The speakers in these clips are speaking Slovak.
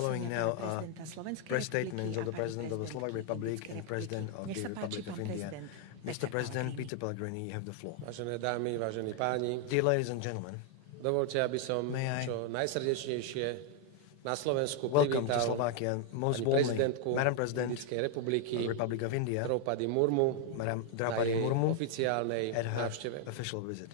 Following now are prezidenta Slovenskej press republiky statements a of the aj President of the Slovak Republic and President of Nech the sa páči, Republic of pán India. prezident Mr. President Peter Pellegrini, you have the floor. Vážené dámy, vážení páni, Dear ladies and gentlemen, dovolte, aby som May I čo najsrdečnejšie na Slovensku welcome to privítal Slovakia most pani warmly prezidentku Madam President Indickej republiky Republic of India, Draupadi Murmu Madam na Draupadi jej Murmu, oficiálnej at her návšteve. official visit.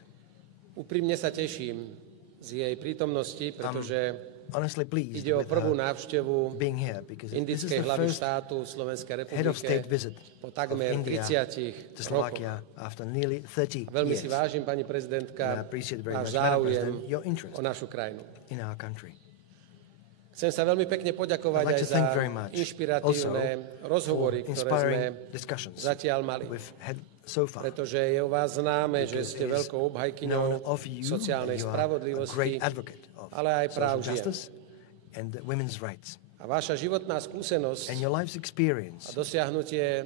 Úprimne sa teším z jej prítomnosti, pretože Honestly pleased ide o with prvú her návštevu being here because this is indickej the hlavy first štátu Slovenskej head of state republike visit po of takmer India 30 to rokoch. Slovakia after nearly 30 Veľmi years si vážim, pani And I prezidentka, appreciate very váš much, Madam záujem President, your interest o našu krajinu. in our country. Chcem sa veľmi pekne poďakovať I'd like aj to za thank very much inšpiratívne rozhovory, for ktoré sme inspiring discussions zatiaľ mali. we've had so far. Pretože je u vás známe, že ste Because veľkou known obhajkyňou of you, sociálnej you are a spravodlivosti, great advocate of ale aj práv social žien. justice and women's rights. A vaša životná skúsenosť And your life's a experience dosiahnutie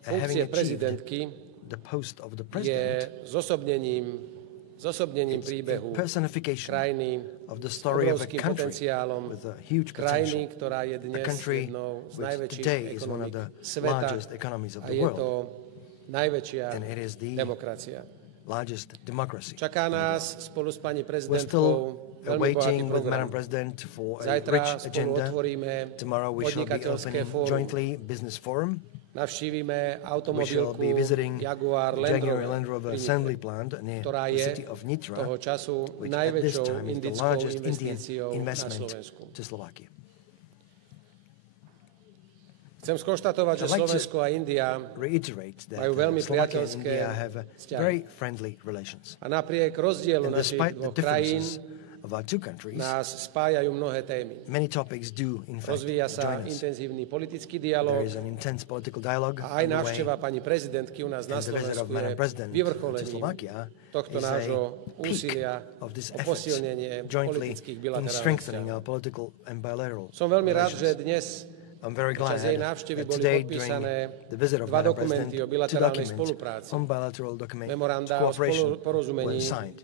having funkcie achieved prezidentky the post of the je president zosobnením príbehu personification krajiny of the story of a obrovským country potenciálom, with a huge krajiny, potential, ktorá je a dnes country jednou z which najväčších today is one of ekonomík the sveta largest economies of a the je world, to najväčšia and it is the demokracia. largest democracy. Čaká nás spolu s pani We're prezidentkou still veľmi bohatý waiting with program. Madam President for a Zajtra rich spolu agenda. otvoríme Tomorrow we shall be podnikateľské opening fórum. jointly business forum. Navštívime We shall automobilku be visiting Jaguar Land Jaguar Land Rover, Rover assembly plant near ktorá the je city of Nitra, toho času which at this najväčšou time is the indickou largest Indian investíciou na investment Slovensku. to Slovakia. Chcem skonštatovať, že I'd like to Slovensko a India Reiterate that majú veľmi Slovakia and priateľské India have vzťahy. very friendly relations. A napriek rozdielu And našich despite the dvoch krajín differences of our two countries, nás spájajú mnohé témy. many topics do in fact Rozvíja sa join us. intenzívny politický There dialog is an intense political dialogue a aj underway, návšteva pani prezidentky u nás na and the visit of Slovensku Madam je President to vyvrcholením Slovakia tohto is nášho a peak úsilia of this o efforts posilnenie jointly politických in bilaterálnych strengthening vzťahov. our political and bilateral Som veľmi rád, že relations. dnes I'm very glad počas jej návštevy that boli today podpísané during the visit of dva Madam President, dokumenty o two bilaterálnej documents spolupráci. on bilateral document Memoranda o cooperation porozumení. were signed.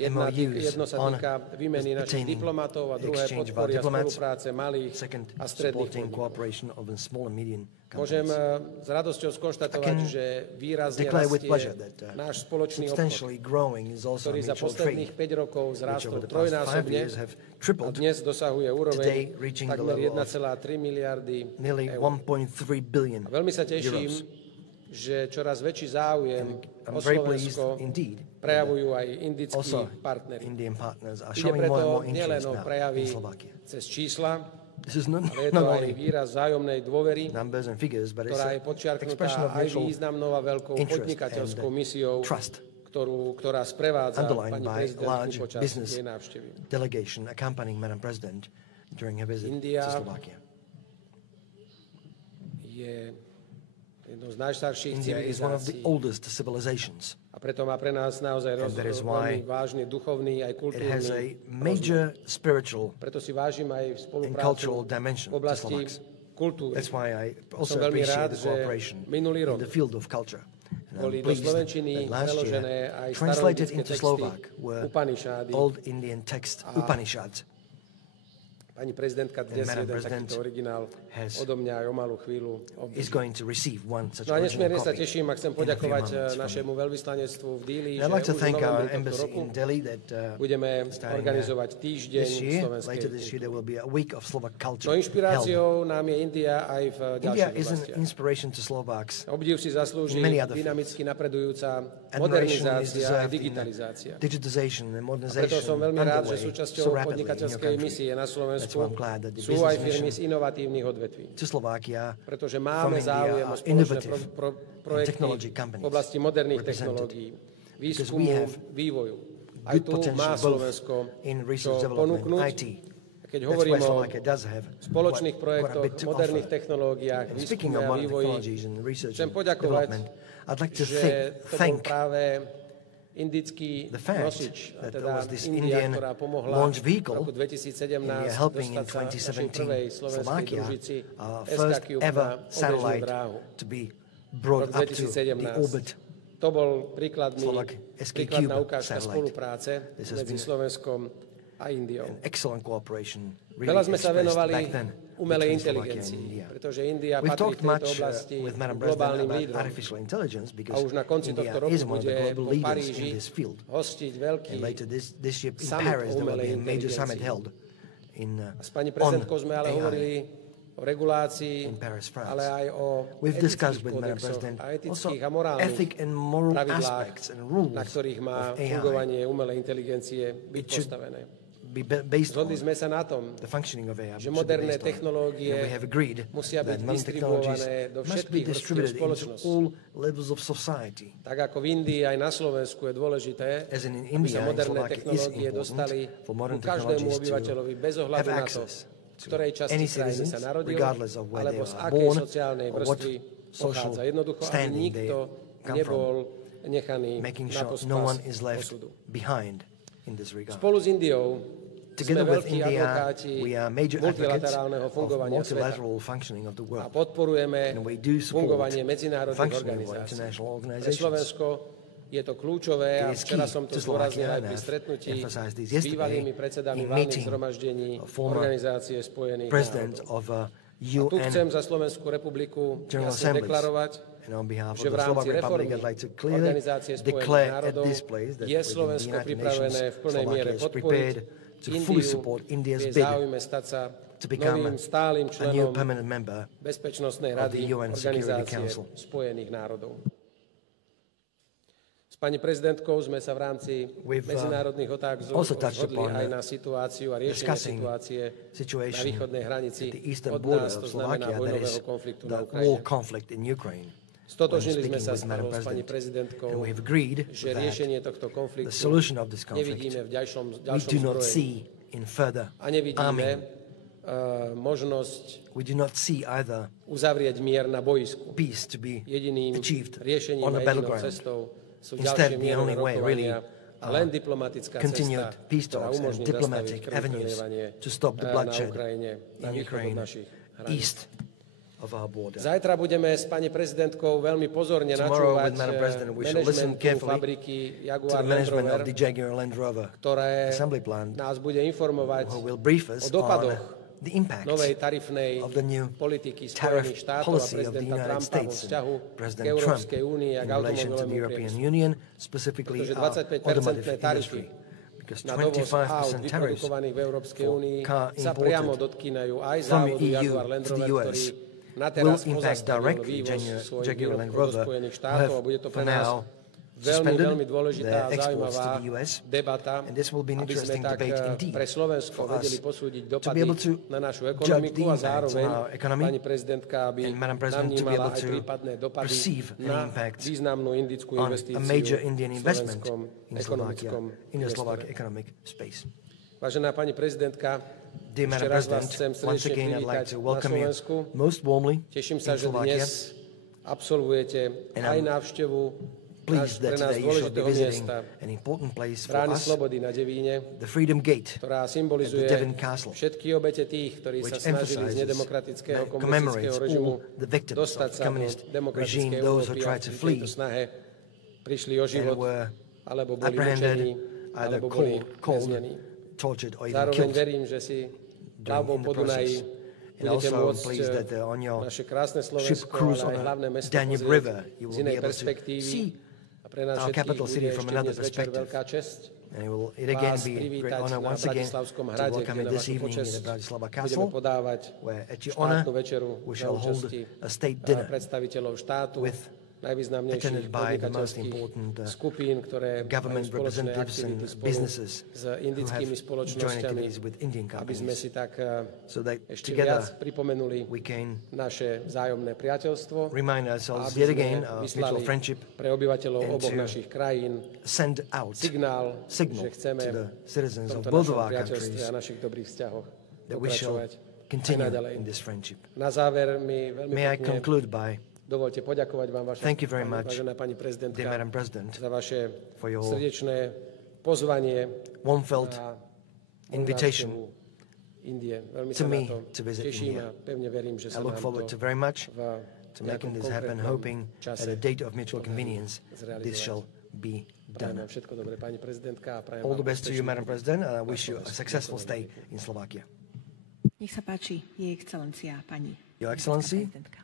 Jedno MOUs sa on týka výmeny našich pertaining diplomatov a druhé exchange of our podporia diplomats, spolupráce malých second a stredných supporting podnikov. cooperation of the small and medium Môžem companies. s radosťou skonštatovať, I can že výrazne Declare with rastie pleasure that náš spoločný obchod, substantially growing is also ktorý za mutual posledných trade, 5 rokov which zrástol over the past 5 trojnásobne years have a tripled, dnes dosahuje úroveň today reaching the takmer level of 1,3 miliardy nearly eur. 1.3 billion A veľmi sa teším, euros. že čoraz väčší záujem I'm o very pleased Slovensko indeed prejavujú aj indickí also partneri. Indian partners are Ide showing more and preto more nielen interest o now prejavy in Slovakia. cez čísla, This is not, ale je not to aj only výraz vzájomnej dôvery, numbers and figures, but it's ktorá je an podčiarknutá expression of aj mutual významnou a veľkou interest podnikateľskou and misiou, trust ktorá sprevádza underlined pani by prezidentku large počas business jej návštevy. delegation accompanying Madam President during her visit India to Slovakia. Je jednou z najstarších India is one of the civilizácií oldest civilizations. a preto má pre nás naozaj And that is why veľmi vážny duchovný aj It has kultúrny a rozmer. major spiritual Preto si vážim aj and spoluprácu cultural dimension v to oblasti Slovakia. kultúry. That's why I also Som veľmi appreciate rád, the že cooperation minulý in rok the field of culture. And boli I'm do pleased slovenčiny that last preložené year, aj translated staroindické into texty Slovak, were Upanishády. Old Indian text Upanishads. Pani prezidentka dnes Madam jeden President takýto originál has- odo mňa aj o malú chvíľu obdrží. Is going to receive one such No a original nesmierne sa copy teším a chcem in a few poďakovať moments from našemu me. veľvyslanectvu v Dili, And I'd like to že už v thank our novembri tohto embassy roku in Delhi that budeme starting, organizovať týždeň this year, slovenskej later this year, there will be a week of Slovak culture No held. inšpiráciou nám je India aj v India ďalších is an oblastiach. inspiration to Slovaks. Obdiv si zaslúži in many other dynamicky napredujúca Admiration is modernizácia a deserved in digitalizácia. digitization and A modernization preto som veľmi rád, že underway súčasťou so rapidly in your podnikateľskej country. misie na That's Slovensku why I'm glad that the sú aj business firmy mission z inovatívnych odvetví. to Slovakia Pretože from máme India záujem o are spoločné innovative projekty technology companies v oblasti moderných represented. technológií, Because we výskumu, have vývoju. Aj good tu potential má both Slovensko in čo research development, ponúknuť. IT. Keď That's hovorím where o Slovakia does have spoločných quite a projektoch, bit to moderných offer. technológiách, And speaking výskume of a modern vývoji, technologies and research chcem and poďakovať, development, I'd like to že to bol thank práve indický the fact nosič, a that there teda was this India, Indian ktorá pomohla launch v vehicle, roku 2017 India helping in dostať sa našej 2017 prvej slovenskej Slovakia, družici our SK first Cube ever na obežnú satellite dráhu. to be brought Rok up to the 2017. orbit. To bol príkladná Cube ukážka satellite. spolupráce This has medzi been Slovenskom a Indiou. An excellent cooperation really Veľa sme sa expressed venovali back then umelej between Slovakia and inteligencii, India. pretože India We've patrí talked v tejto much oblasti with Madam President globálnym about lídrom. artificial intelligence A because už na konci India tohto roku is one of bude the global po leaders Paríži in this field. hostiť veľký And later this year in summit Paris, o there will be umelej a major summit inteligencii. held in A s pani on prezidentkou sme ale AI. hovorili o regulácii, in Paris, France. ale aj o We've discussed etických with Madam kódexoch President a also etických a morálnych ethic and moral pravidlách, aspects and rules na ktorých má of AI. fungovanie umelej inteligencie byť It should postavené. be based on Zhodli sme sa na tom, the functioning of AI. že should be moderné based on. technológie And we have agreed musia byť that modern technologies distribuované do must be všetkých vrstiev distributed into spoločnosti. all levels of society. Tak ako v Indii aj na Slovensku je dôležité, As in aby India sa and moderné Slovakia is technológie important dostali for modern ku každému technologies to obyvateľovi bez ohľadu have na to, access z ktorej časti any krajiny citizens, sa narodil, regardless of where alebo they z are akej born sociálnej or what vrstvy social pochádza. Jednoducho, aby standing they nikto come nebol nechaný making na sure pospas no one is left osudu. behind in this regard. Spolu s Indiou Together sme with veľkí India, advokáti we are major advocates multilaterálneho of fungovania sveta multilateral functioning of the a world. podporujeme And we do support fungovanie medzinárodných functioning of organizácií. international Pre organizations. Slovensko je to kľúčové a It is včera key som to to zdôraznil Slovakia, aj and pri I've stretnutí emphasized this s yesterday bývalými predsedami in valných meeting zhromaždení former Organizácie spojených President národov. of A tu chcem UN za Slovenskú republiku General jasne Assemblies. deklarovať, And on behalf of že v the Slovak rámci Republic, reformy I'd like to clearly Organizácie spojených declare at národov this place that je within the Slovensko United pripravené Nations, v plnej miere Slovakia is podporiť prepared to fully Indiu support India's v jej bid záujme stať sa to become novým stálym a new členom permanent member Bezpečnostnej of the rady UN Security Organizácie Council. spojených národov. S pani prezidentkou sme sa v rámci We've, medzinárodných otázok also touched zhodli upon aj na situáciu a riešenie discussing situácie na situation východnej hranici at the eastern od border nás, of to znamená Slovakia, that vojnového is konfliktu na the war Ukrajine. conflict in Ukraine. Stotožnili When sme sa speaking with Madam s pani President, prezidentkou, and we have agreed že that riešenie tohto the konfliktu solution of this conflict nevidíme v ďalšom we do not zbrojení see in further a nevidíme arming. možnosť We do not see either uzavrieť mier na boisku. peace to be Jediným achieved riešením on a a jedinou battleground. cestou sú Instead, ďalšie the mierové only way really rokovania a len diplomatická continued cesta, peace ktorá talks and umožní diplomatic zastaviť avenues krvprelievanie to stop the na bloodshed Ukrajine, na in východ od Ukraine, našich hraníc. east of our border. Zajtra budeme s pani prezidentkou veľmi pozorne Tomorrow načúvať with Madam President, we shall listen manažmentu carefully fabriky to Jaguar the Land management Rover, of the Jaguar Land Rover ktoré assembly plant, nás bude informovať who will brief o us on dopadoch the impact novej tarifnej of the new politiky tariff Spojených štátov a policy of the prezidenta United Trumpa vo States vzťahu and k President Trump Európskej únii a in k relation to the automobilovému European priemyslu. Union, specifically Pretože our 25% automotive tarify industry. Because na dovoz aut 25% tariffs vyprodukovaných v Európskej for únii car sa imported priamo dotkýnajú aj from závodu EU Jaguar Land to the Rover, US ktorý na will teraz impact pozastavil directly vývoz svojich Jaguar Land výrobkov do Rover, Spojených who štátov a have bude to pre for nás now veľmi, suspended veľmi dôležitá their a exports to zaujímavá the US. debata, And this will be an aby sme interesting tak debate indeed pre Slovensko for us vedeli posúdiť to be dopady able to na našu judge ekonomiku the a impacts zároveň on our economy pani prezidentka, aby and Madam President to be navnímala able aj to prípadné dopady perceive an na impact významnú indickú on investíciu a major Indian v investment slovenskom in Slovakia, ekonomickom in the Slovak priestore. economic space. Vážená pani prezidentka, Dear ešte Madam raz vás President, chcem once srdečne again I'd like privítať to na welcome you Slovensku. most warmly Teším in sa, že Slovakia. dnes absolvujete And aj I'm návštevu Pleased pre that nás today you shall be dôležitého visiting miesta, an important place for Brány us, Slobody na Devíne, the Freedom Gate, ktorá at symbolizuje the Devon Castle, všetky obete tých, ktorí sa which snažili z emphasizes, nedemokratického komunistického commemorates režimu all the victims dostať of sa the communist do demokratickej regime, those who Európy a tried to v flee tejto snahe prišli o and život, were alebo boli apprehended, mučení, either alebo boli cold, väznení. tortured, or even Zároveň killed. verím, že si plavbou in the po Dunaji process. And budete also môcť pleased that on your naše krásne ship Slovensko, cruise ale aj on hlavné the mesto Danube pozrieť River, you z will be inej able to perspektívy. see A pre nás our všetkých capital bude city from ešte another dnes večer perspective. veľká česť And it will again vás be a great privítať honor na once again Bratislavskom to hrade, welcome kde you na this vašu evening in počesť the Bratislava budeme Castle, podávať where at your honor štátnu večeru we za shall hold účasti a state dinner predstaviteľov štátu, with najvýznamnejších attended by the most podnikateľských important skupín, ktoré majú government spoločné representatives and aktivity spolu businesses s who indickými have joint spoločnosťami, activities with Indian aby sme companies, si tak so that ešte together viac pripomenuli we can naše vzájomné priateľstvo remind a ourselves aby yet sme again our mutual vyslali friendship, pre obyvateľov and oboch to našich krajín send out signál, signal že chceme to the citizens v of tomto both of našom our priateľstve a countries našich dobrých vzťahoch that we shall pokračovať aj continue naďalej. in this friendship. Na záver mi veľmi May I pekne conclude by dovoľte poďakovať vám, Thank you very much, vážená pani prezidentka, dear Madam President, za vaše for your srdečné pozvanie warm-felt na invitation návštevu Indie. Veľmi to sa na me to to visit teším India. a pevne verím, že I sa look nám forward to to very much v to making nejakom this happen, konkrétnom hoping čase at a date of mutual convenience zrealizovať. this shall be Prajem vám done. všetko dobré, pani prezidentka, a prajem All the vám best to you, úspešný Madam President, and I wish you a Slovensku. successful stay in Slovakia. Nech sa páči, Jej excelencia, pani Your Excellency, prezidentka.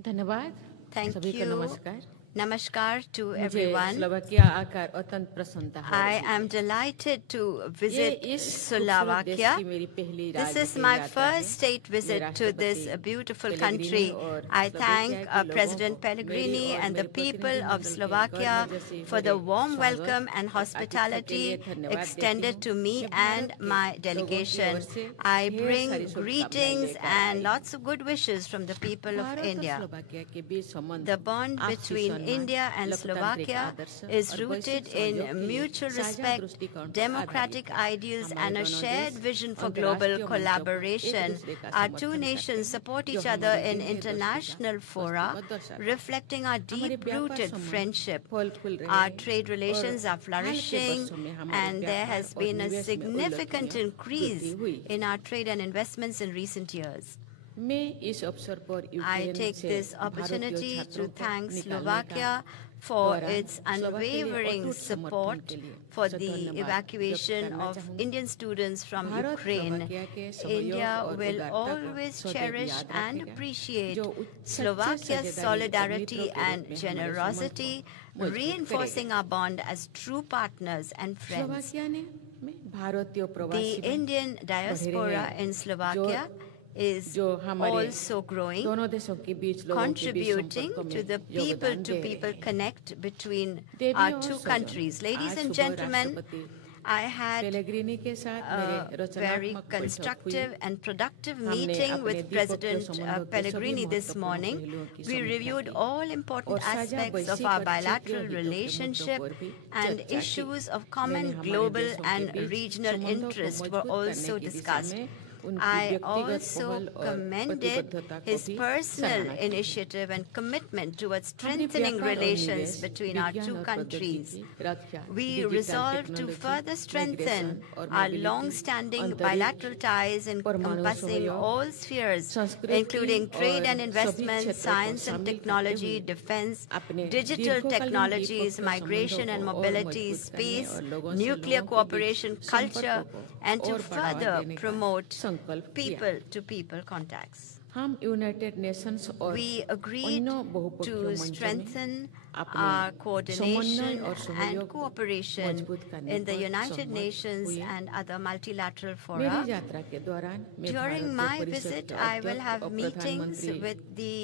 धन्यवाद Thank सभी को you. नमस्कार Namaskar to मुझे everyone. Slovakia आकर अत्यंत प्रसन्नता है I am delighted to ये visit इस खूबसूरत देश Slovakia. की मेरी पहली This राज्य is की my यात्रा first है। state visit मैं to this राष्ट्रपति beautiful पेलेग्रिनी country. और I स्लोवाकिया thank के लोगों President को Pellegrini मेरी और and the मेरे people प्रतिनिधिमंडल of के Slovakia गौरव जैसे for the बड़े warm स्वागत welcome and और आतिथ्य के hospitality लिए धन्यवाद extended देती to हूँ। me मैं भारत and के my लोगों की delegation. ओर से I ढेर bring सारी शुभकामनाएं greetings लेकर and आई। lots of good wishes from the people of Bharat और India. स्लोवाकिया के बीच संबंध The bond आपसी between सम्मान, India and लोकतांत्रिक Slovakia आदर्श is और rooted वैश्विक सहयोग in के लिए mutual साझा respect, दृष्टिकोण पर democratic आधारित है। ideals, हमारे and a दोनों shared देश vision for अंतर्राष्ट्रीय global मंचों पर collaboration. एक दूसरे का Our समर्थन two करते nations हैं, support जो each other हमारी in गहरी international दोस्ती का fora, वस्तुगत दर्शाता है। reflecting our हमारे व्यापार deep-rooted संबंध friendship. फल-फूल रहे Our हैं trade relations और are हाल के flourishing, वर्षों में हमारे and there व्यापार has और been a निवेश में significant उल्लेखनीय increase वृद्धि हुई। in our trade and investments in recent years. मैं इस अवसर पर I यूक्रेन take से this भारतीय opportunity छात्रों to को thank निकालने Slovakia का for दौरान its स्लोवाकिया के लिए unwavering अटूट समर्थन support के लिए for से the धन्यवाद evacuation व्यक्त करना of चाहूंगी। Indian students from Bharat Ukraine. Slovakia के सहयोग India और will उदारता को always सदैव cherish याद and रखेगा, appreciate जो सच्चे Slovakia's साझेदारी और solidarity मित्रों के and रूप में हमारे generosity, संबंध को मजबूत reinforcing करेगा। our bond as true partners and friends. Slovakia ने में भारतीय The प्रवासी में Indian बढ़ रहे diaspora हैं, in Slovakia is जो हमारे also growing, दोनों देशों के बीच लोगों के बीच contributing संपर्क to में the योगदान दे people-to-people रहे हैं। connect between देवी our और two सजन, countries. Ladies आज and सुबह gentlemen, राष्ट्रपति I had पेलेग्रिनी के साथ a मेरे very रचनात्मक बैठक हुई। constructive and productive हमने meeting अपने with द्विपक्षीय President संबंधों के Pellegrini सभी this महत्वपूर्ण morning. पहलुओं की We समीक्षा reviewed की all important और साझा aspects of वैश्विक our और क्षेत्रीय bilateral हितों के relationship, मुद्दों पर भी and चर्चा की। issues of मैंने common हमारे global देशों के and बीच regional संबंधों को interests मजबूत were करने also की दिशा discussed. में उनकी I व्यक्तिगत also पहल और commended प्रतिबद्धता को his भी personal सराहना की। initiative and commitment towards हमने strengthening व्यापार और relations निवेश, between our विज्ञान two और countries. प्रौद्योगिकी, रक्षा, We digital resolved to technology, further strengthen migration और our मोबिलिटी, long-standing अंतरिक्ष, bilateral ties परमाणु encompassing सहयोग, all spheres, संस्कृति including trade और and सभी investment, क्षेत्रों को science and शामिल करते technology, हुए defense, अपने digital दीर्घकालीन technologies, द्विपक्षीय migration and संबंधों को और mobility, मजबूत करने space, और लोगों से nuclear लोगों के बीच cooperation, culture, संपर्कों को and to और बढ़ावा further देने का promote संकल्प किया। people-to-people contacts. हम यूनाइटेड नेशंस और We agreed अन्य बहुपक्षीय to मंचों में strengthen अपने our समन्वय coordination और and सहयोग को cooperation मजबूत करने in the पर United सहमत Nations हुए। and other multilateral मेरी fora. यात्रा के दौरान मैं During भारत my के परिषद visit, के I will अध्यक्ष have और meetings प्रधानमंत्री with the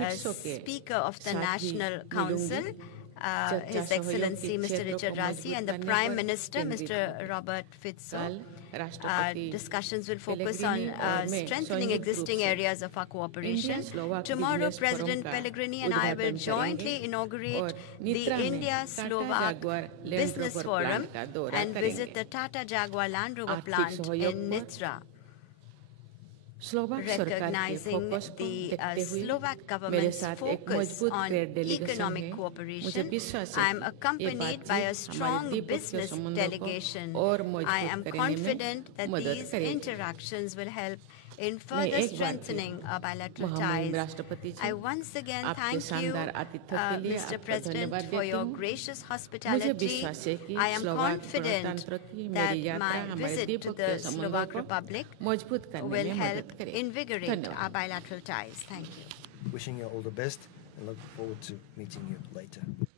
हिट्सो के Speaker of the साथ भी National Council, मिलूंगी। His चर्चा Excellency सहयोग के Mr. क्षेत्रों Richard को Razi, मजबूत and the करने Prime पर Minister, केंद्रित Mr. होगी। Robert Fico. कल राष्ट्रपति Discussions will focus on Pellegrini और मैं strengthening संयुक्त रूप existing से areas of our cooperation. India-Slovak Tomorrow, Business Forum President का Pellegrini and I will उद्घाटन jointly करेंगे inaugurate और the नित्रा में India-Slovak Tata Jaguar land Business rover Forum plant का दौरा and visit करेंगे। the Tata Jaguar Land Rover आर्थिक plant सहयोग in पर Nitra. स्लोवाक सरकार के Recognizing फोकस को the देखते हुए Slovak मेरे government's साथ एक focus मजबूत on ट्रेड डेलीगेशन economic है। मुझे cooperation, विश्वास I है am ये accompanied by a बातचीत strong हमारे द्विपक्षीय business संबंधों को delegation. और I मजबूत am करने confident में that मदद these करेगी। interactions will help in मैं further एक बार फिर strengthening our bilateral महामहिम ties. राष्ट्रपति जी I once again आपके thank you, शानदार आतिथ्य के लिए Mr. आपका President, धन्यवाद for देती your हूँ। gracious मुझे hospitality. विश्वास है कि I am स्लोवाक confident गणतंत्र की that मेरी यात्रा my हमारे visit to द्विपक्षीय the संबंधों Slovak को Republic मजबूत करने will में help मदद करेगी। invigorate धन्यवाद। our bilateral ties. Thank you. Wishing you all the best and look forward to meeting you later.